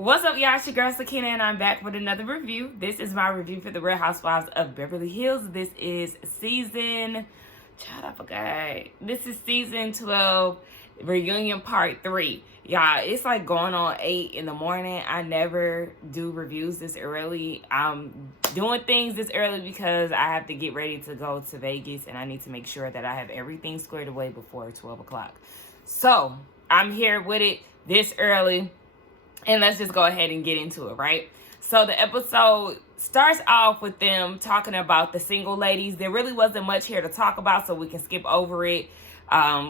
What's up, y'all? It's your girl Sakina, and I'm back with another review. This is my review for the Real Housewives of Beverly Hills. This is season 12, reunion part 3. Y'all, it's like going on 8 in the morning. I never do reviews this early. I'm doing things this early because I have to get ready to go to Vegas, and I need to make sure that I have everything squared away before 12 o'clock. So I'm here with it this early. And let's just go ahead and get into it, right? So the episode starts off with them talking about the single ladies. There really wasn't much here to talk about, so we can skip over it.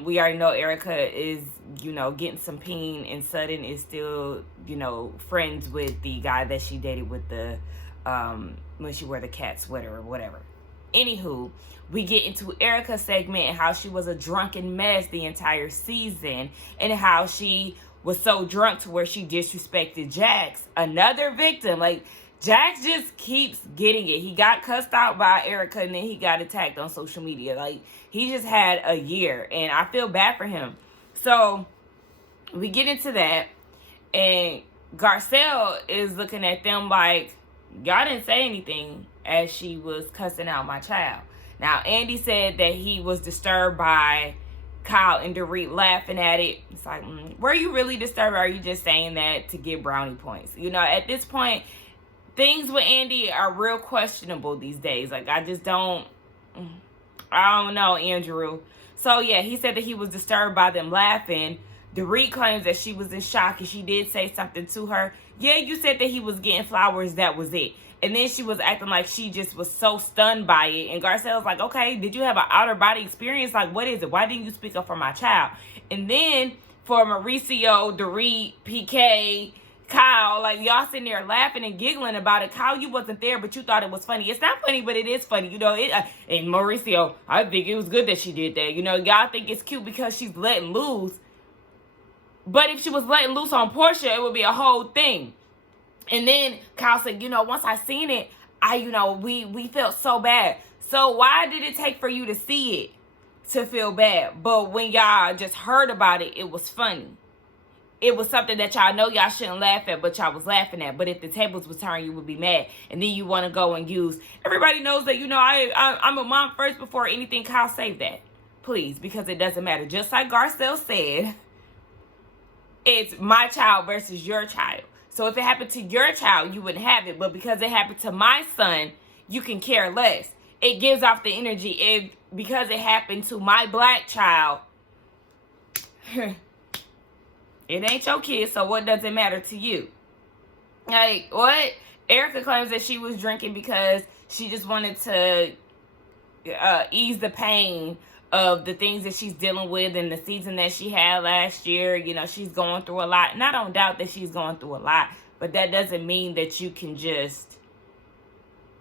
We already know Erica is, getting some peen, and Sutton is still, friends with the guy that she dated with the, when she wore the cat sweater or whatever. Anywho, we get into Erica's segment and how she was a drunken mess the entire season, and how she was so drunk to where she disrespected Jax, another victim. Like, Jax just keeps getting it. He got cussed out by Erica, and then he got attacked on social media. Like, he just had a year, and I feel bad for him. So we get into that, and Garcelle is looking at them like, y'all didn't say anything, as she was cussing out my child. Now, Andy said that he was disturbed by Kyle and Dorit laughing at it. It's like, were you really disturbed, or are you just saying that to get brownie points? At this point, things with Andy are real questionable these days. Like, I don't know, Andrew. So yeah, he said that he was disturbed by them laughing. Dorit claims that she was in shock, and she did say something to her. Yeah, you said that he was getting flowers, that was it. And then she was acting like she just was so stunned by it. And Garcelle's like, okay, did you have an outer body experience? Like, what is it? Why didn't you speak up for my child? And then for Mauricio, Dorit, PK, Kyle, like, y'all sitting there laughing and giggling about it. Kyle, you wasn't there, but you thought it was funny. It's not funny, but it is funny. And Mauricio, I think it was good that she did that. Y'all think it's cute because she's letting loose. But if she was letting loose on Portia, it would be a whole thing. And then Kyle said, once I seen it, we felt so bad. So why did it take for you to see it to feel bad? But when y'all just heard about it, it was funny. It was something that y'all know y'all shouldn't laugh at, but y'all was laughing at. But if the tables was turned, you would be mad. And then you want to go and use. Everybody knows that, I'm a mom first before anything. Kyle, save that. Please, because it doesn't matter. Just like Garcelle said, it's my child versus your child. So if it happened to your child, you wouldn't have it. But because it happened to my son, you can care less. It gives off the energy. Because it happened to my black child, it ain't your kid, so what does it matter to you? Like, what? Erica claims that she was drinking because she just wanted to ease the pain of the things that she's dealing with in the season that she had last year. She's going through a lot. And I don't doubt that she's going through a lot. But that doesn't mean that you can just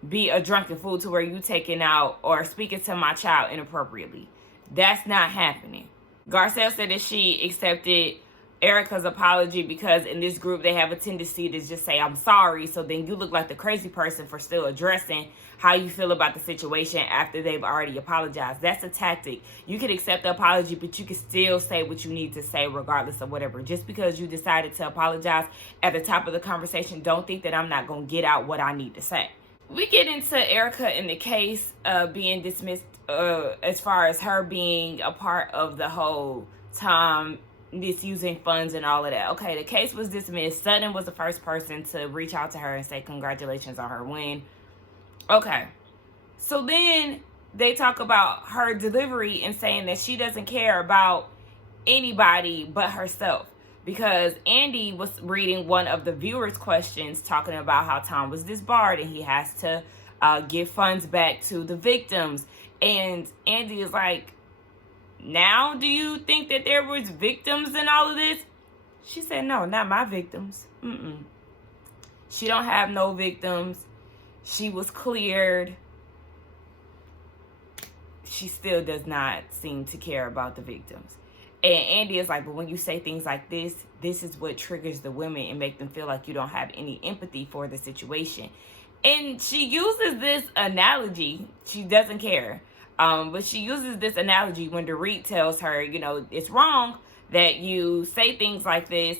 be a drunken fool to where you taking out or speaking to my child inappropriately. That's not happening. Garcelle said that she accepted Erica's apology because in this group they have a tendency to just say, I'm sorry. So then you look like the crazy person for still addressing how you feel about the situation after they've already apologized. That's a tactic. You can accept the apology, but you can still say what you need to say regardless of whatever. Just because you decided to apologize at the top of the conversation, don't think that I'm not going to get out what I need to say. We get into Erica and the case being dismissed as far as her being a part of the whole Tom misusing funds and all of that. Okay, the case was dismissed. Sutton was the first person to reach out to her and say congratulations on her win. Okay, so then they talk about her delivery and saying that she doesn't care about anybody but herself, because Andy was reading one of the viewers' questions talking about how Tom was disbarred and he has to give funds back to the victims. And Andy is like, now do you think that there was victims in all of this? She said, no, not my victims. She don't have no victims. She was cleared. She still does not seem to care about the victims. And Andy is like, but when you say things like this is what triggers the women and make them feel like you don't have any empathy for the situation. And she uses this analogy. She doesn't care. But she uses this analogy when Dorit tells her, it's wrong that you say things like this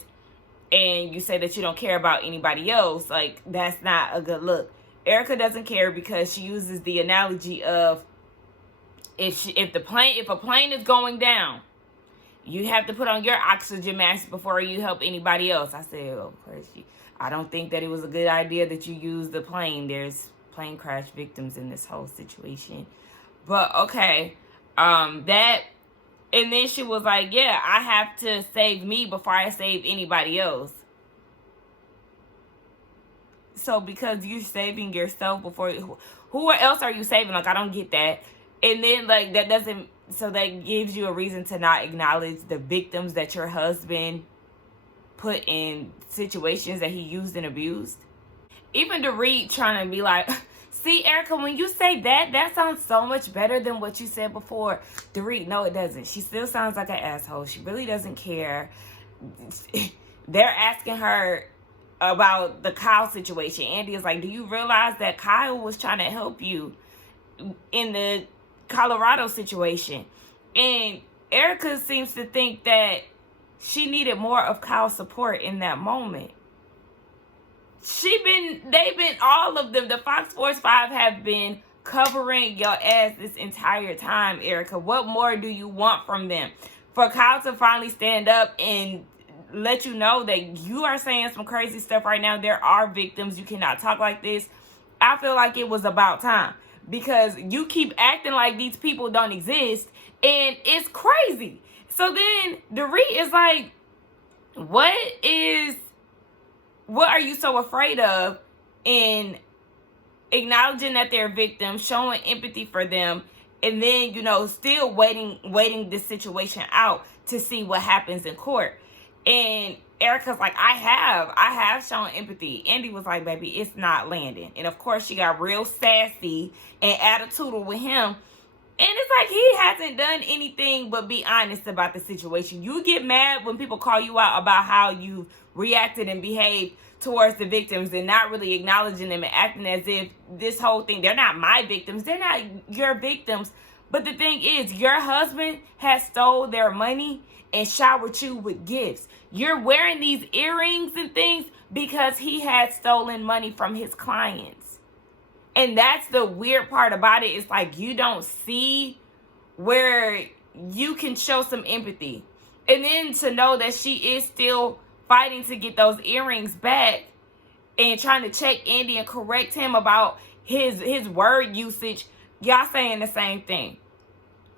and you say that you don't care about anybody else, like, that's not a good look. Erica doesn't care because she uses the analogy of if a plane is going down, you have to put on your oxygen mask before you help anybody else. I said, of course, I don't think that it was a good idea that you use the plane. There's plane crash victims in this whole situation. But okay, that, and then she was like, yeah, I have to save me before I save anybody else. So because you're saving yourself before, who else are you saving? Like, I don't get that. And then, like, that doesn't, so that gives you a reason to not acknowledge the victims that your husband put in situations that he used and abused. Even Dorit trying to be like, see, Erica, when you say that, that sounds so much better than what you said before. Dorit, no, it doesn't. She still sounds like an asshole. She really doesn't care. They're asking her about the Kyle situation. Andy is like, do you realize that Kyle was trying to help you in the Colorado situation? And Erica seems to think that she needed more of Kyle's support in that moment. All of them, the Fox Sports 5 have been covering your ass this entire time, Erica. What more do you want from them? For Kyle to finally stand up and let you know that you are saying some crazy stuff right now. There are victims. You cannot talk like this. I feel like it was about time, because you keep acting like these people don't exist, and it's crazy. So then Dorit is like, what are you so afraid of in acknowledging that they're victims, showing empathy for them, and then, still waiting this situation out to see what happens in court? And Erica's like, I have shown empathy. Andy was like, baby, it's not landing. And of course, she got real sassy and attitudinal with him. And it's like, he hasn't done anything but be honest about the situation. You get mad when people call you out about how you reacted and behaved towards the victims, and not really acknowledging them and acting as if this whole thing, they're not my victims. They're not your victims. But the thing is, your husband has stole their money and showered you with gifts. You're wearing these earrings and things because he had stolen money from his clients. And that's the weird part about it. It's like, you don't see where you can show some empathy. And then to know that she is still fighting to get those earrings back and trying to check Andy and correct him about his word usage. Y'all saying the same thing.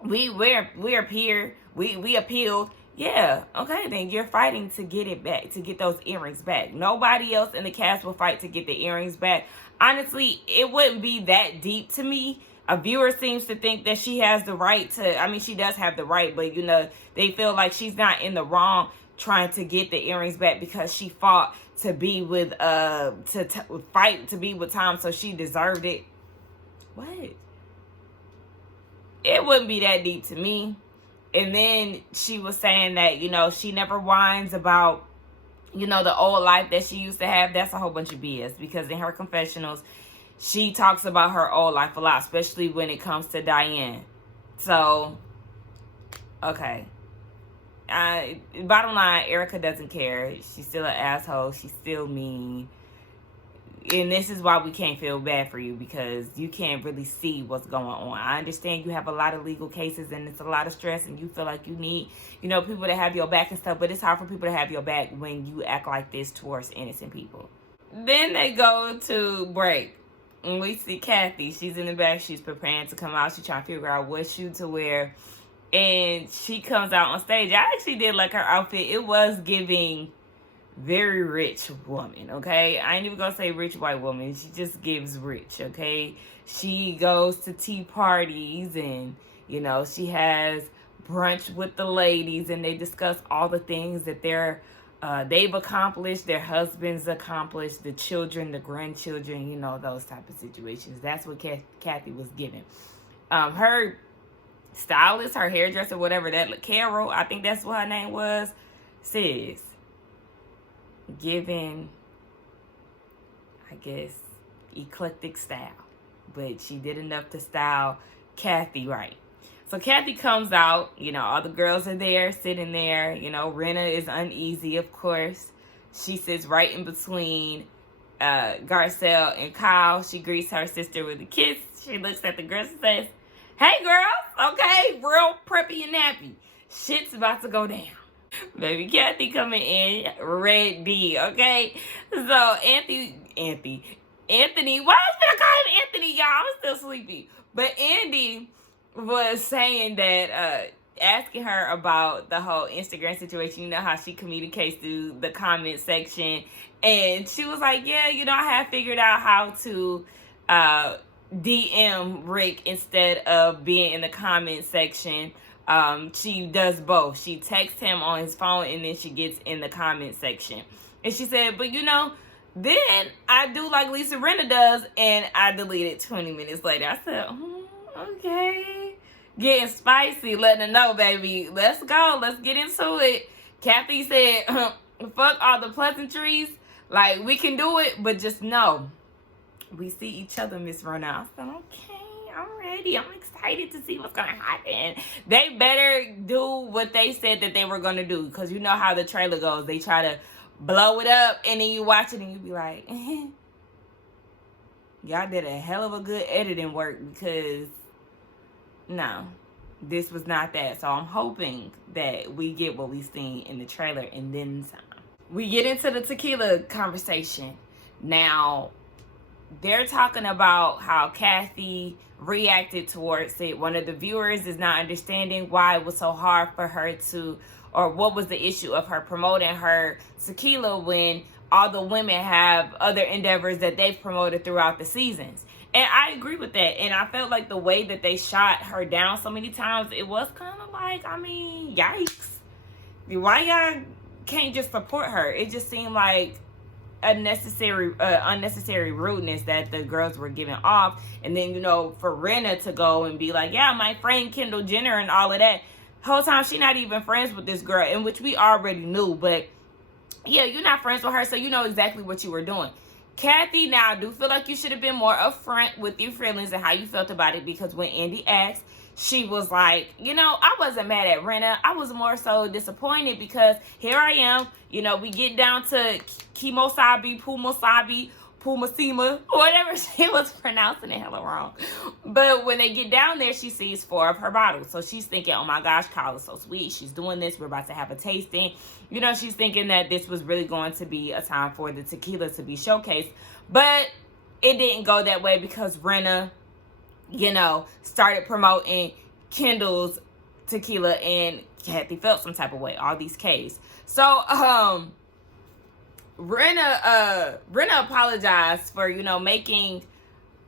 We're here. We appealed. Yeah, okay, then you're fighting to get it back, to get those earrings back. Nobody else in the cast will fight to get the earrings back. Honestly, it wouldn't be that deep to me. A viewer seems to think that she has the right to, she does have the right, but they feel like she's not in the wrong trying to get the earrings back because she fought to be with, fight to be with Tom, so she deserved it. What? It wouldn't be that deep to me. And then she was saying that, she never whines about, the old life that she used to have. That's a whole bunch of BS, because in her confessionals, she talks about her old life a lot, especially when it comes to Diane. So, okay. Bottom line, Erica doesn't care. She's still an asshole. She's still mean. And this is why we can't feel bad for you, because you can't really see what's going on. I understand you have a lot of legal cases and it's a lot of stress and you feel like you need, people to have your back and stuff. But it's hard for people to have your back when you act like this towards innocent people. Then they go to break. And we see Kathy. She's in the back. She's preparing to come out. She's trying to figure out what shoe to wear. And she comes out on stage. I actually did like her outfit. It was giving very rich woman, okay? I ain't even gonna say rich white woman. She just gives rich, okay? She goes to tea parties and, she has brunch with the ladies and they discuss all the things that they've accomplished, their husbands accomplished, the children, the grandchildren, those type of situations. That's what Kathy was giving. Her stylist, her hairdresser, whatever that, Carol, I think that's what her name was, says, given, I guess, eclectic style. But she did enough to style Kathy right. So Kathy comes out, all the girls are there, sitting there. Rinna is uneasy, of course. She sits right in between Garcelle and Kyle. She greets her sister with a kiss. She looks at the girls and says, "Hey girls, okay, real preppy and nappy. Shit's about to go down." Baby Kathy coming in ready, okay? So Anthony, why else did I call him Anthony, y'all? I'm still sleepy. But Andy was saying that, asking her about the whole Instagram situation, you know how she communicates through the comment section. And she was like, yeah, I have figured out how to DM Rick instead of being in the comment section. She does both. She texts him on his phone and then she gets in the comment section. And she said, but then I do like Lisa Rinna does, and I deleted 20 minutes later. I said, okay. Getting spicy, letting her know, baby. Let's go. Let's get into it. Kathy said, fuck all the pleasantries. Like, we can do it, but just know we see each other, Miss Rinna. I said, okay, I'm ready. I'm excited to see what's going to happen. They better do what they said that they were going to do, because you know how the trailer goes. They try to blow it up, and then you watch it, and you be like, y'all did a hell of a good editing work, because no, this was not that. So I'm hoping that we get what we seen in the trailer and then some. We get into the tequila conversation. Now, they're talking about how Kathy reacted towards it. One of the viewers is not understanding why it was so hard for her to, or what was the issue of her promoting her tequila when all the women have other endeavors that they've promoted throughout the seasons. And I agree with that. And I felt like the way that they shot her down so many times, it was kind of like, yikes. Why y'all can't just support her? It just seemed like unnecessary rudeness that the girls were giving off. And then, for Rinna to go and be like, yeah, my friend Kendall Jenner and all of that. Whole time she not even friends with this girl, in which we already knew. But yeah, you're not friends with her, so you know exactly what you were doing. Kathy, now I do feel like you should have been more upfront with your feelings and how you felt about it, because when Andy asked, she was like, I wasn't mad at Rinna. I was more so disappointed because here I am, we get down to Kimosabi, Pumasima, whatever, she was pronouncing it hella wrong. But when they get down there, she sees 4 of her bottles. So she's thinking, oh my gosh, Kyle is so sweet. She's doing this. We're about to have a tasting. She's thinking that this was really going to be a time for the tequila to be showcased. But it didn't go that way because Rinna, started promoting Kendall's tequila, and Kathy felt some type of way. All these K's. So, Rinna apologized for, making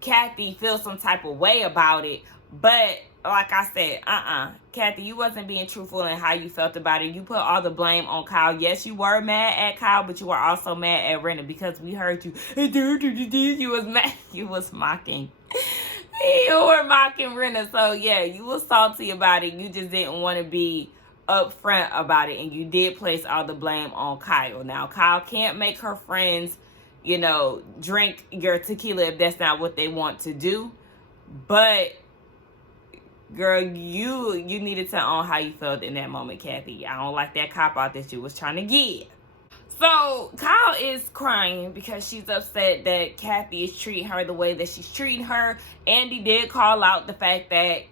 Kathy feel some type of way about it. But like I said, Kathy, you wasn't being truthful in how you felt about it. You put all the blame on Kyle. Yes, you were mad at Kyle, but you were also mad at Rinna because we heard you. You was mad. You was mocking. You were mocking Rinna. So yeah, you was salty about it. You just didn't want to be upfront about it, and you did place all the blame on Kyle. Now, Kyle can't make her friends, drink your tequila if that's not what they want to do. But girl, you needed to own how you felt in that moment, Kathy. I don't like that cop out that you was trying to get. So Kyle is crying because she's upset that Kathy is treating her the way that she's treating her. Andy did call out the fact that,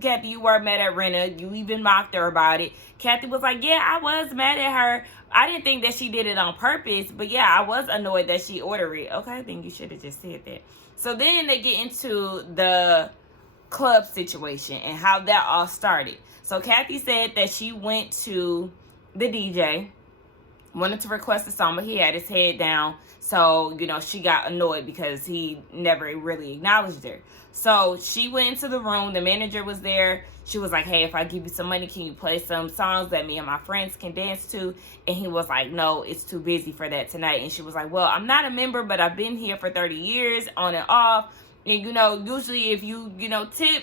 Kathy, you were mad at Rinna. You even mocked her about it. Kathy was like, yeah, I was mad at her. I didn't think that she did it on purpose, but yeah, I was annoyed that she ordered it. Okay, I think you should have just said that. So then they get into the club situation and how that all started. So Kathy said that she went to the DJ, wanted to request a song, but he had his head down. So, she got annoyed because he never really acknowledged her. So she went into the room. The manager was there. She was like, hey, if I give you some money, can you play some songs that me and my friends can dance to? And he was like, no, it's too busy for that tonight. And she was like, well, I'm not a member, but I've been here for 30 years on and off. And, usually if you, tip,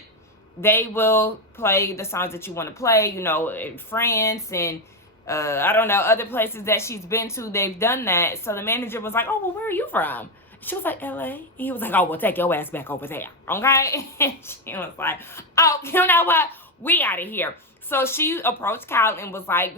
they will play the songs that you want to play, in France and I don't know, other places that she's been to, they've done that. So the manager was like, oh, well, where are you from? She was like, LA. And he was like, oh, well, take your ass back over there. Okay? And she was like, oh, you know what? We out of here. So she approached Kyle and was like,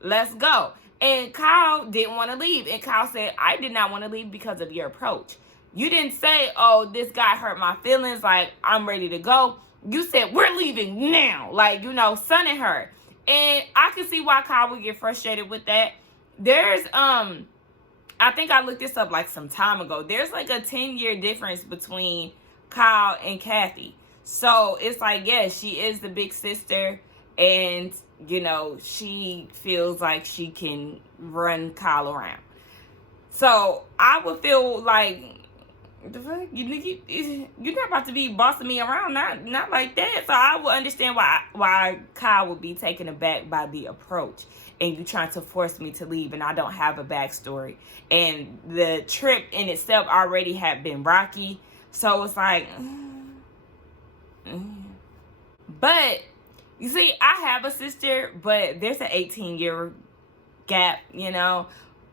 let's go. And Kyle didn't want to leave. And Kyle said, I did not want to leave because of your approach. You didn't say, oh, this guy hurt my feelings, like, I'm ready to go. You said, we're leaving now. Like, you know, sunning her. And I can see why Kyle would get frustrated with that. There's, I think I looked this up like some time ago. There's like a 10-year difference between Kyle and Kathy. So it's like, yeah, she is the big sister. And, you know, she feels like she can run Kyle around. So I would feel like, the fuck? You're not about to be bossing me around, not like that. So I would understand why Kyle would be taken aback by the approach, and you trying to force me to leave, and I don't have a backstory, and the trip in itself already had been rocky. So it's like, but you see, I have a sister, but there's an 18-year gap. You know,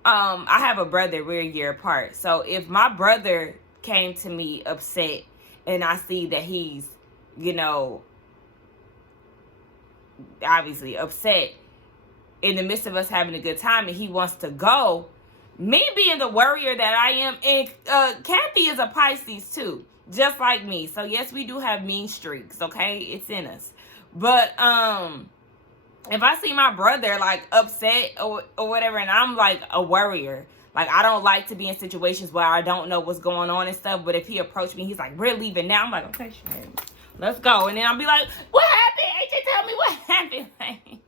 I have a brother. We're a year apart. So if my brother came to me upset and I see that he's, you know, obviously upset in the midst of us having a good time and he wants to go, me being the worrier that I am, and Kathy is a Pisces too, just like me. So yes, we do have mean streaks, okay? It's in us. But if I see my brother like upset or whatever, and I'm like a worrier, like, I don't like to be in situations where I don't know what's going on and stuff. But if he approached me, he's like, we're leaving now. I'm like, okay, shit, let's go. And then I'll be like, what happened? AJ, tell me what happened. Like,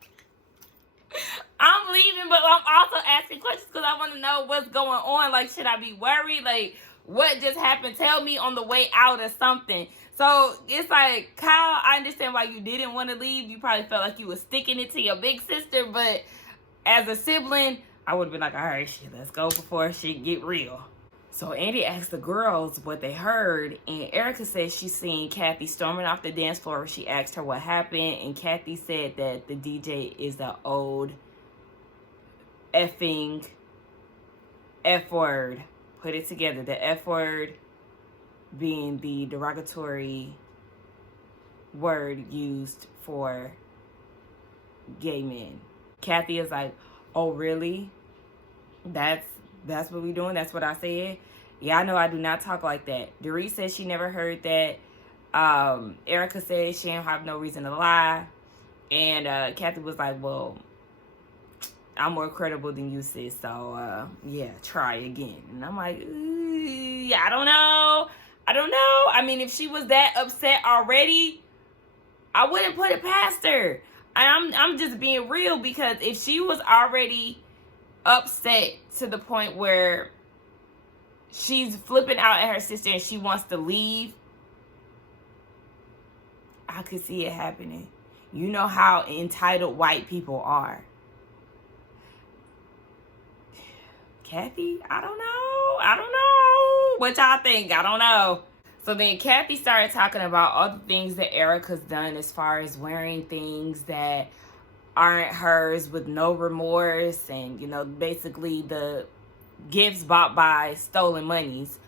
I'm leaving, but I'm also asking questions because I want to know what's going on. Like, should I be worried? Like, what just happened? Tell me on the way out or something. So it's like, Kyle, I understand why you didn't want to leave. You probably felt like you were sticking it to your big sister. But as a sibling, I would have been like, all right, shit, let's go before shit get real. So Andy asked the girls what they heard, and Erica said she seen Kathy storming off the dance floor. She asked her what happened, and Kathy said that the DJ is the old effing F word. Put it together. The F word being the derogatory word used for gay men. Kathy is like, oh, really? That's what we doing? That's what I said? Yeah, I know I do not talk like that. Dorit said she never heard that. Erica said she didn't have no reason to lie. And Kathy was like, well, I'm more credible than you, sis. So, yeah, try again. And I'm like, I don't know. I mean, if she was that upset already, I wouldn't put it past her. I'm just being real, because if she was already upset to the point where she's flipping out at her sister and she wants to leave, I could see it happening. You know how entitled white people are. Kathy, I don't know. What y'all think? I don't know. So then Kathy started talking about all the things that Erica's done as far as wearing things that aren't hers with no remorse, and, you know, basically the gifts bought by stolen monies.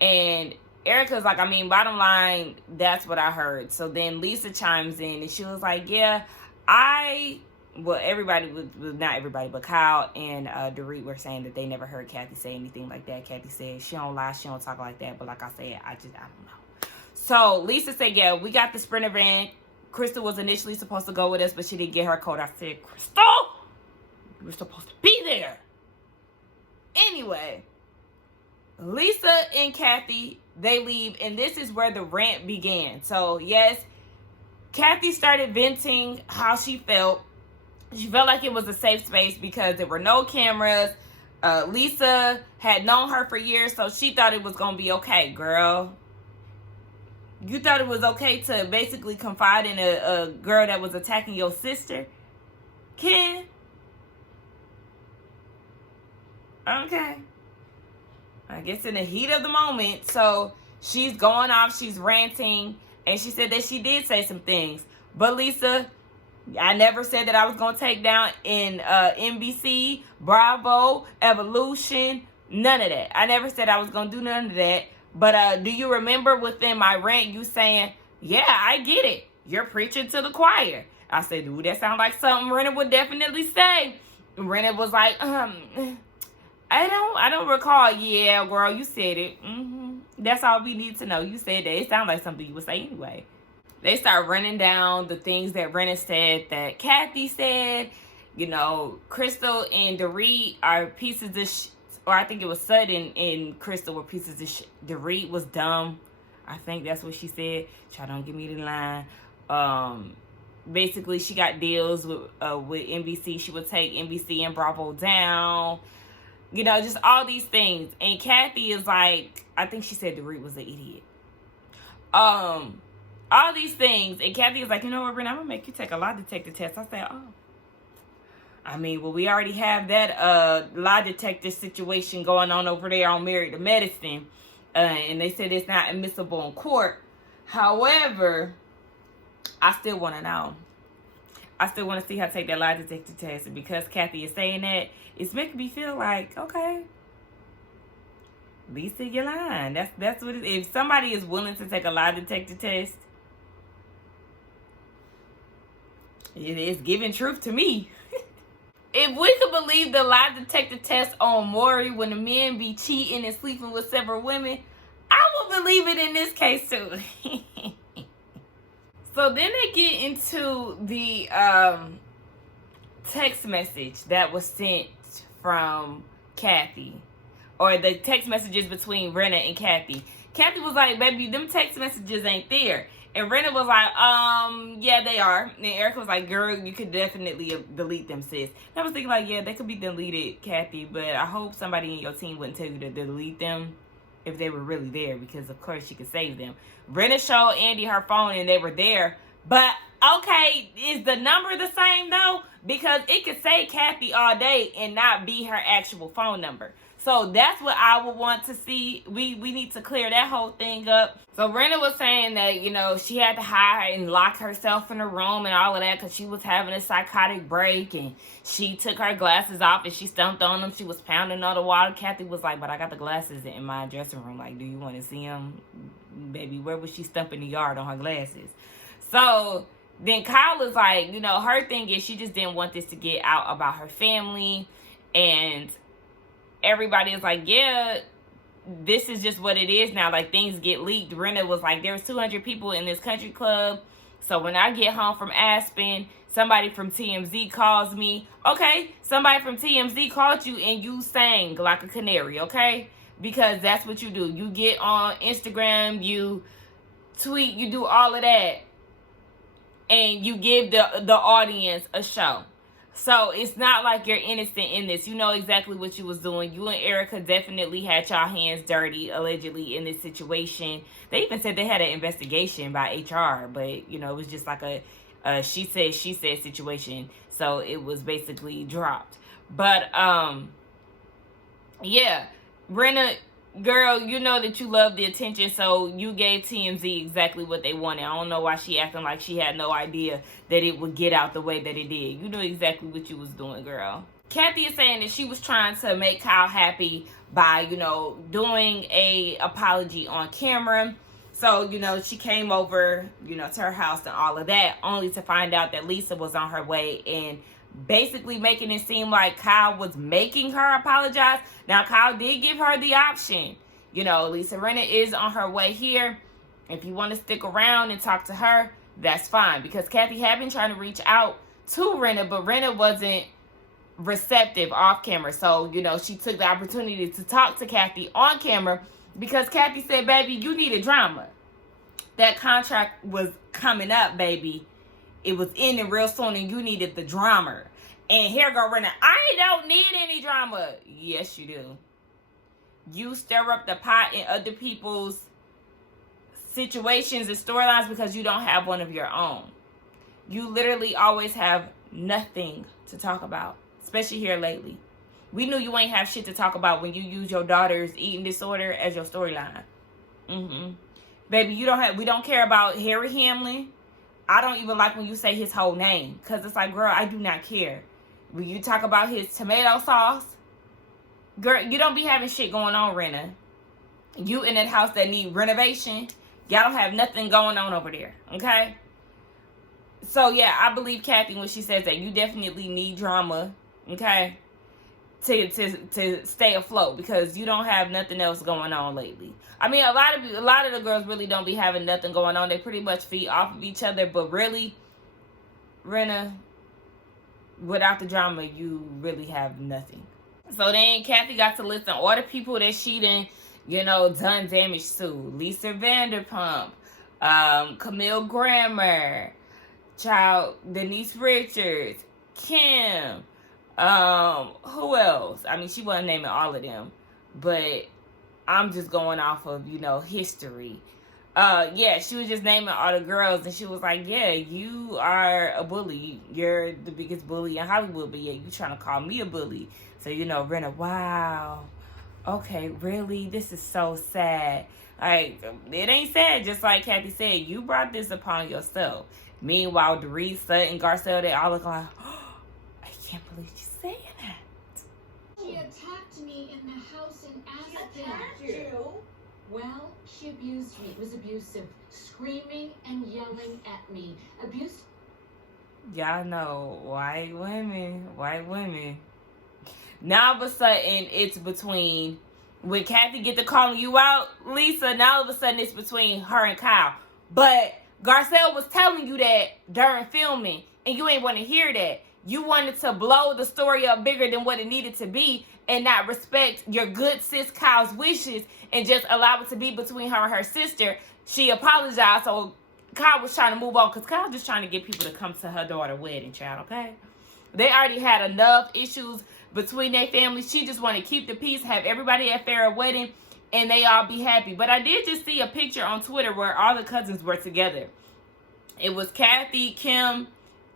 And Erica's like, I mean, bottom line, that's what I heard. So then Lisa chimes in and she was like, yeah, everybody was not everybody, but Kyle and Dorit were saying that they never heard Kathy say anything like that. Kathy said she don't lie, she don't talk like that. But like I said, I don't know. So Lisa said, yeah, we got the Sprinter van. Crystal was initially supposed to go with us, but she didn't get her code. I said, Crystal, you were supposed to be there. Anyway, Lisa and Kathy, they leave, and this is where the rant began. So yes, Kathy started venting how she felt. She felt like it was a safe space because there were no cameras. Lisa had known her for years, so she thought it was going to be okay, girl. You thought it was okay to basically confide in a girl that was attacking your sister? Ken? Okay. I guess in the heat of the moment. So she's going off, she's ranting, and she said that she did say some things. But Lisa, I never said that I was going to take down in NBC, Bravo, Evolution, none of that. I never said I was going to do none of that. But do you remember within my rant you saying, yeah, I get it. You're preaching to the choir. I said, ooh, that sounds like something Rinna would definitely say. Rinna was like, I don't recall. Yeah, girl, you said it. That's all we need to know. You said that. It sounds like something you would say anyway. They start running down the things that Rinna said that Kathy said. You know, Crystal and Dorit are pieces of or I think it was Sutton and Crystal were pieces of Dorit was dumb. I think that's what she said. Try don't give me the line. Basically, she got deals with NBC. She would take NBC and Bravo down. You know, just all these things. And Kathy is like, I think she said Dorit was an idiot. All these things. And Kathy is like, you know what, Rinna, I'm going to make you take a lie detector test. I said, oh. I mean, well, we already have that lie detector situation going on over there on Married to Medicine. And they said it's not admissible in court. However, I still want to know. I still want to see her take that lie detector test. And because Kathy is saying that, it's making me feel like, okay, Lisa, you're lying. That's what it is. If somebody is willing to take a lie detector test, it is giving truth to me. If we could believe the lie detector test on Maury when the men be cheating and sleeping with several women, I will believe it in this case too. So then they get into the text message that was sent from Kathy. Or the text messages between Rinna and Kathy. Kathy was like, baby, them text messages ain't there. And Rinna was like, yeah, they are. And Erica was like, girl, you could definitely delete them, sis. And I was thinking like, yeah, they could be deleted, Kathy. But I hope somebody in your team wouldn't tell you to delete them if they were really there. Because, of course, she could save them. Rinna showed Andy her phone and they were there. But, okay, is the number the same, though? Because it could say Kathy all day and not be her actual phone number. So that's what I would want to see. We need to clear that whole thing up. So Rinna was saying that, you know, she had to hide and lock herself in a room and all of that because she was having a psychotic break. And she took her glasses off and she stomped on them. She was pounding on the water. Kathy was like, but I got the glasses in my dressing room. Like, do you want to see them? Baby, where was she stumping the yard on her glasses? So then Kyle is like, you know, her thing is she just didn't want this to get out about her family. And everybody is like, yeah, this is just what it is now. Like, things get leaked. Rinna was like, there's 200 people in this country club. So when I get home from Aspen, somebody from TMZ calls me. Okay, somebody from TMZ called you and you sang like a canary, okay? Because that's what you do. You get on Instagram, you tweet, you do all of that. And you give the audience a show. So it's not like you're innocent in this. You know exactly what you was doing. You and Erica definitely had y'all hands dirty, allegedly, in this situation. They even said they had an investigation by HR, but, you know, it was just like a she said situation. So it was basically dropped. But, yeah, Rinna, girl, you know that you love the attention, so you gave TMZ exactly what they wanted. I don't know why she acting like she had no idea that it would get out the way that it did. You knew exactly what you was doing, girl. Kathy is saying that she was trying to make Kyle happy by, you know, doing a apology on camera. So, you know, she came over, you know, to her house and all of that, only to find out that Lisa was on her way and basically making it seem like Kyle was making her apologize. Now, Kyle did give her the option. You know, Lisa Rinna is on her way here. If you want to stick around and talk to her, that's fine. Because Kathy had been trying to reach out to Rinna, but Rinna wasn't receptive off camera. So, you know, she took the opportunity to talk to Kathy on camera because Kathy said, baby, you needed drama. That contract was coming up, baby. It was ending real soon and you needed the drama. And here go Rinna, I don't need any drama. Yes, you do. You stir up the pot in other people's situations and storylines because you don't have one of your own. You literally always have nothing to talk about, especially here lately. We knew you ain't have shit to talk about when you use your daughter's eating disorder as your storyline. Baby, we don't care about Harry Hamlin. I don't even like when you say his whole name. Because it's like, girl, I do not care. When you talk about his tomato sauce, girl, you don't be having shit going on, Rinna. You in that house that need renovation, y'all don't have nothing going on over there, okay? So, yeah, I believe Kathy when she says that you definitely need drama okay, to stay afloat because you don't have nothing else going on lately. I mean, a lot of the girls really don't be having nothing going on. They pretty much feed off of each other, but really, Rinna, without the drama, you really have nothing. So then Kathy got to list all the people that she done, done damage to. Lisa Vanderpump, Camille Grammer, Denise Richards, Kim, who else? I mean, she wasn't naming all of them, but I'm just going off of, history. Yeah, she was just naming all the girls, and she was like, yeah, you are a bully. You're the biggest bully in Hollywood, but yeah, you trying to call me a bully. So, Rinna, wow. Okay, really? This is so sad. Like, it ain't sad, just like Kathy said. You brought this upon yourself. Meanwhile, Dorit, Sutton, Garcelle, they all look like, oh, I can't believe she's saying that. She attacked me in the house in Aspen. You? Well, she abused me. It was abusive. Screaming and yelling at me. Abuse. Y'all know, white women. Now all of a sudden, it's between, when Kathy get to calling you out, Lisa, now all of a sudden it's between her and Kyle. But Garcelle was telling you that during filming, and you ain't want to hear that. You wanted to blow the story up bigger than what it needed to be and not respect your good sis Kyle's wishes and just allow it to be between her and her sister. She apologized, so Kyle was trying to move on because Kyle just trying to get people to come to her daughter's wedding, child, okay? They already had enough issues between their families. She just wanted to keep the peace, have everybody at fair wedding, and they all be happy. But I did just see a picture on Twitter where all the cousins were together. It was Kathy, Kim,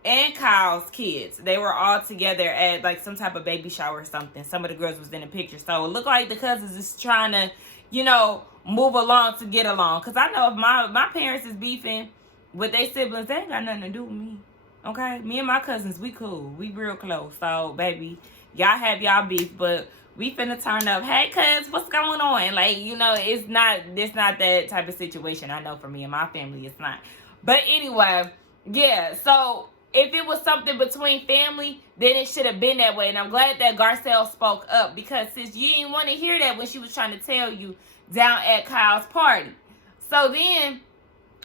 and Kyle's kids. They were all together at like some type of baby shower or something. Some of the girls was in the picture. So it looked like the cousins is trying to, move along to get along. Because I know if my parents is beefing with their siblings, they ain't got nothing to do with me. Okay? Me and my cousins, we cool. We real close. So, baby, y'all have y'all beef, but we finna turn up. Hey, cuz, what's going on? Like, it's not that type of situation. I know for me and my family, it's not. But anyway, yeah, so if it was something between family, then it should have been that way. And I'm glad that Garcelle spoke up because since you didn't want to hear that when she was trying to tell you down at Kyle's party. So then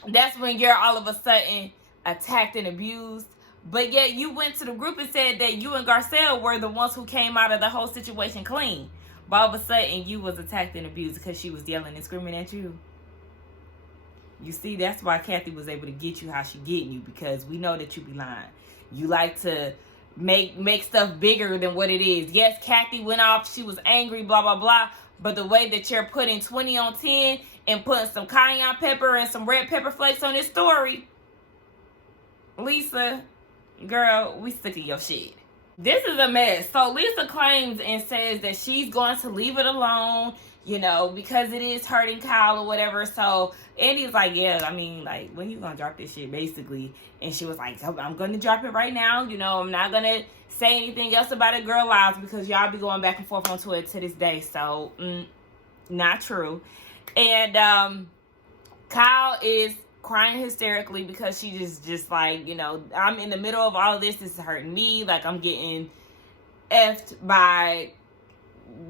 that's when you're all of a sudden attacked and abused. But yet you went to the group and said that you and Garcelle were the ones who came out of the whole situation clean. But all of a sudden you was attacked and abused because she was yelling and screaming at you. You see, that's why Kathy was able to get you how she getting you, because we know that you be lying. You like to make stuff bigger than what it is. Yes, Kathy went off. She was angry, blah, blah, blah. But the way that you're putting 20 on 10 and putting some cayenne pepper and some red pepper flakes on this story, Lisa, girl, we sick of your shit. This is a mess. So Lisa claims and says that she's going to leave it alone, because it is hurting Kyle or whatever. So Andy's like, yeah, I mean, like, when you gonna drop this shit, basically? And she was like, I'm gonna drop it right now. I'm not gonna say anything else about it, girl lives, because y'all be going back and forth on Twitter to this day. So, not true. And Kyle is crying hysterically because she just like, I'm in the middle of all of this. This is hurting me. Like, I'm getting effed by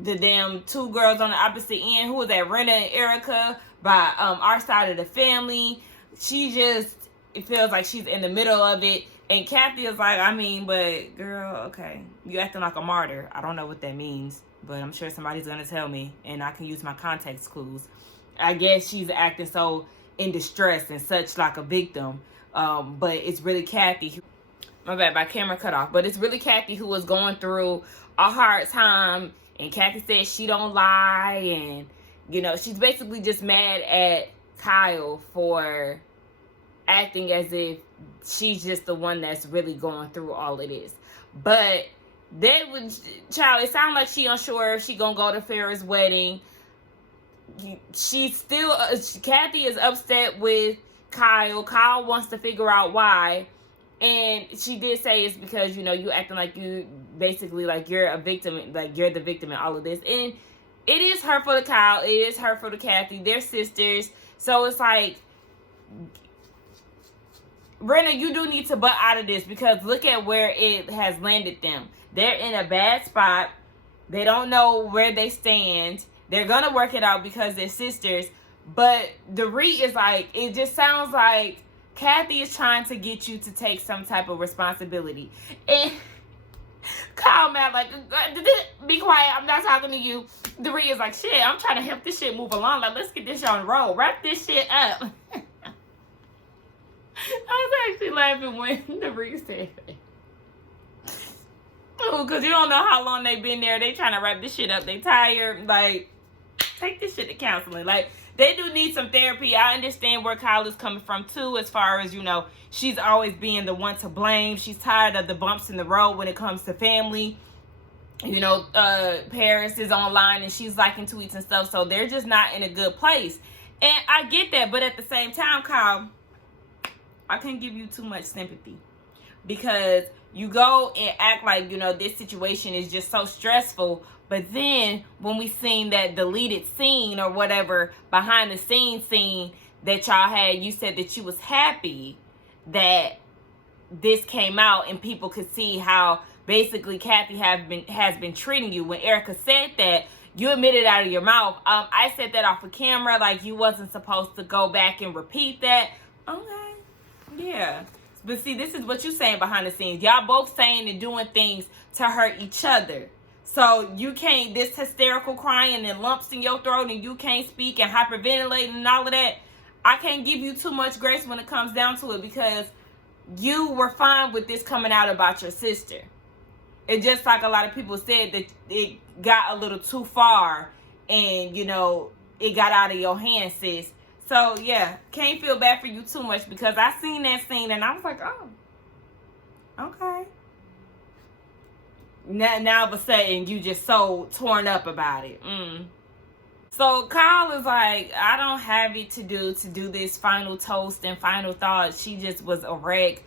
the damn two girls on the opposite end. Who was that? Rinna and Erica, by our side of the family. She just, it feels like she's in the middle of it. And Kathy is like, I mean, but girl, okay, you acting like a martyr. I don't know what that means, but I'm sure somebody's gonna tell me, and I can use my context clues. I guess she's acting so in distress and such like a victim, but it's really Kathy. My bad, my camera cut off. But it's really Kathy who was going through a hard time, and Kathy said she don't lie, and she's basically just mad at Kyle for acting as if she's just the one that's really going through all of this. But that would, child, it sounds like she unsure if she gonna go to Farrah's wedding. She's still, Kathy is upset with Kyle. Kyle wants to figure out why. And she did say it's because, you acting like you, basically like you're a victim, like you're the victim in all of this. And it is hurtful to Kyle. It is hurtful to Kathy. They're sisters. So it's like, Rinna, you do need to butt out of this, because look at where it has landed them. They're in a bad spot. They don't know where they stand. They're going to work it out because they're sisters. But Dorit is like, it just sounds like Kathy is trying to get you to take some type of responsibility. And Kyle mad like, be quiet, I'm not talking to you. Dorit is like, shit, I'm trying to help this shit move along. Like, let's get this shit on the road. Wrap this shit up. I was actually laughing when Dorit said that. Oh, because you don't know how long they've been there. They trying to wrap this shit up. They tired. Like, take this shit to counseling. Like, they do need some therapy. I understand where Kyle is coming from, too, as far as, you know, she's always being the one to blame. She's tired of the bumps in the road when it comes to family. You know, Paris is online and she's liking tweets and stuff. So they're just not in a good place. And I get that. But at the same time, Kyle, I can't give you too much sympathy. Because you go and act like, you know, this situation is just so stressful. But then when we seen that deleted scene or whatever, behind the scenes scene that y'all had, you said that you was happy that this came out and people could see how basically Kathy has been treating you. When Erica said that, you admitted out of your mouth. I said that off of camera, like you wasn't supposed to go back and repeat that. Okay, yeah. But see, this is what you're saying behind the scenes. Y'all both saying and doing things to hurt each other. So you can't, this hysterical crying and lumps in your throat and you can't speak and hyperventilating and all of that. I can't give you too much grace when it comes down to it because you were fine with this coming out about your sister. It just like a lot of people said that it got a little too far and, you know, it got out of your hands, sis. So, yeah, can't feel bad for you too much because I seen that scene and I was like, oh, okay. Now all of a sudden, you just so torn up about it. So, Kyle is like, I don't have it to do this final toast and final thought. She just was a wreck.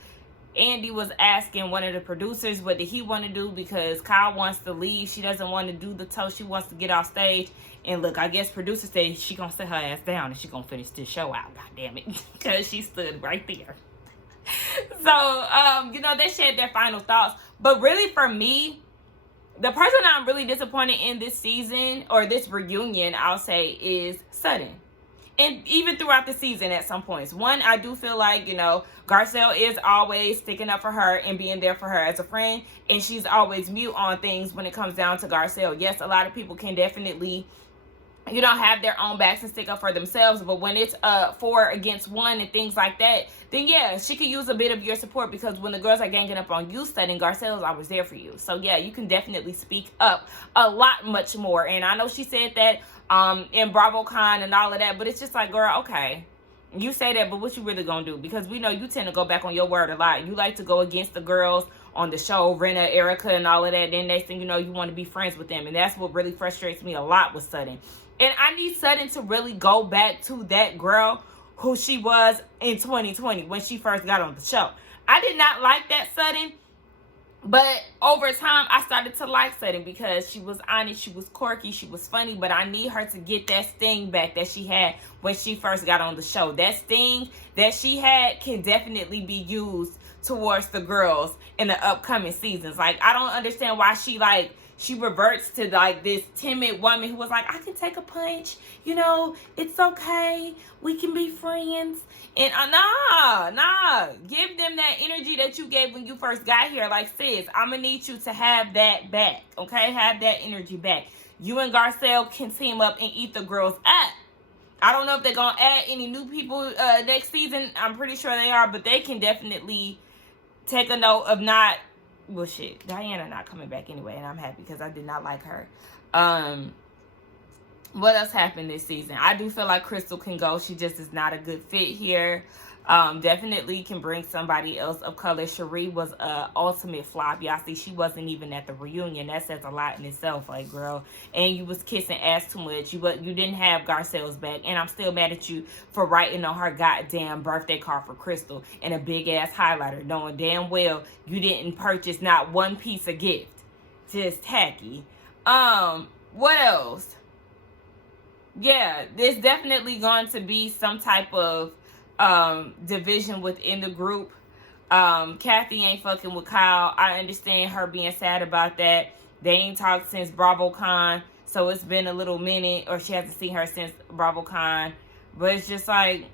Andy was asking one of the producers what did he want to do because Kyle wants to leave. She doesn't want to do the toast. She wants to get off stage. And look, I guess producer said she gonna sit her ass down and she gonna finish this show out. God damn it, because she stood right there. So, you know, they shared their final thoughts. But really, for me, the person I'm really disappointed in this season or this reunion, I'll say, is Sutton. And even throughout the season at some points. One, I do feel like, you know, Garcelle is always sticking up for her and being there for her as a friend. And she's always mute on things when it comes down to Garcelle. Yes, a lot of people can definitely, you know, have their own backs and stick up for themselves. But when it's 4 against 1 and things like that, then yeah, she could use a bit of your support because when the girls are ganging up on you, Sutton, Garcelle's always there for you. So yeah, you can definitely speak up a lot much more. And I know she said that in BravoCon and all of that, but it's just like, girl, okay, you say that, but what you really gonna do? Because we know you tend to go back on your word a lot. You like to go against the girls on the show, Rinna, Erica, and all of that. Then next thing you know, you want to be friends with them. And that's what really frustrates me a lot with Sutton. And I need Sutton to really go back to that girl who she was in 2020 when she first got on the show. I did not like that Sutton. But over time, I started to like Sutton because she was honest, she was quirky, she was funny. But I need her to get that sting back that she had when she first got on the show. That sting that she had can definitely be used towards the girls in the upcoming seasons. Like, I don't understand why she reverts to like this timid woman who was like, I can take a punch, you know, it's okay, we can be friends. And nah, give them that energy that you gave when you first got here. Like, sis, I'm gonna need you to have that back, okay? Have that energy back. You and Garcelle can team up and eat the girls up. I don't know if they're gonna add any new people next season. I'm pretty sure they are, but they can definitely take a note of not, well, shit, Diana not coming back anyway, and I'm happy because I did not like her. What else happened this season? I do feel like Crystal can go. She just is not a good fit here. Definitely can bring somebody else of color. Cherie was a ultimate flop. Y'all see, she wasn't even at the reunion. That says a lot in itself, like, girl. And you was kissing ass too much. You didn't have Garcelle's back. And I'm still mad at you for writing on her goddamn birthday card for Crystal and a big ass highlighter, knowing damn well you didn't purchase not one piece of gift. Just tacky. What else? Yeah, there's definitely going to be some type of division within the group. Kathy ain't fucking with Kyle. I understand her being sad about that. They ain't talked since BravoCon, so it's been a little minute, or she hasn't seen her since BravoCon. But it's just like,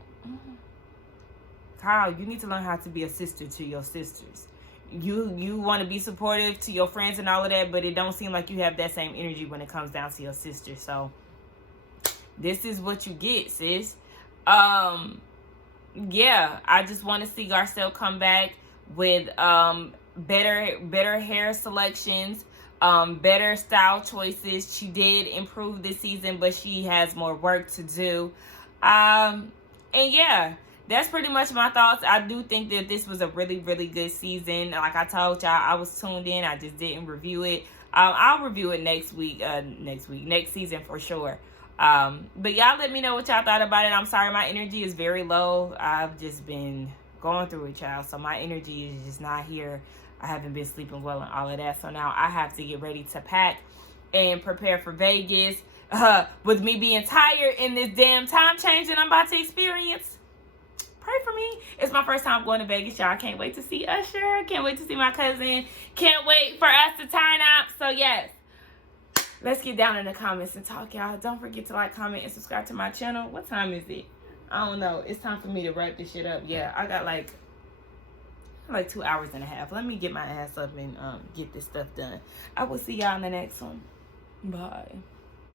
Kyle, you need to learn how to be a sister to your sisters. You want to be supportive to your friends and all of that, but it don't seem like you have that same energy when it comes down to your sister. So this is what you get, sis. Yeah, I just want to see Garcelle come back with better hair selections, better style choices. She did improve this season, but she has more work to do. And yeah, that's pretty much my thoughts. I do think that this was a really, really good season. Like I told y'all, I was tuned in. I just didn't review it. I'll review it next season for sure. But y'all let me know what y'all thought about it. I'm sorry, my energy is very low. I've just been going through it, y'all. So my energy is just not here. I haven't been sleeping well and all of that. So now I have to get ready to pack and prepare for Vegas. With me being tired in this damn time change that I'm about to experience. Pray for me. It's my first time going to Vegas, y'all. Can't wait to see Usher. Can't wait to see my cousin. Can't wait for us to turn up. So yes, let's get down in the comments and talk, y'all. Don't forget to like, comment, and subscribe to my channel. What time is it? I don't know. It's time for me to wrap this shit up. Yeah, I got like 2 hours and a half. Let me get my ass up and get this stuff done. I will see y'all in the next one. Bye.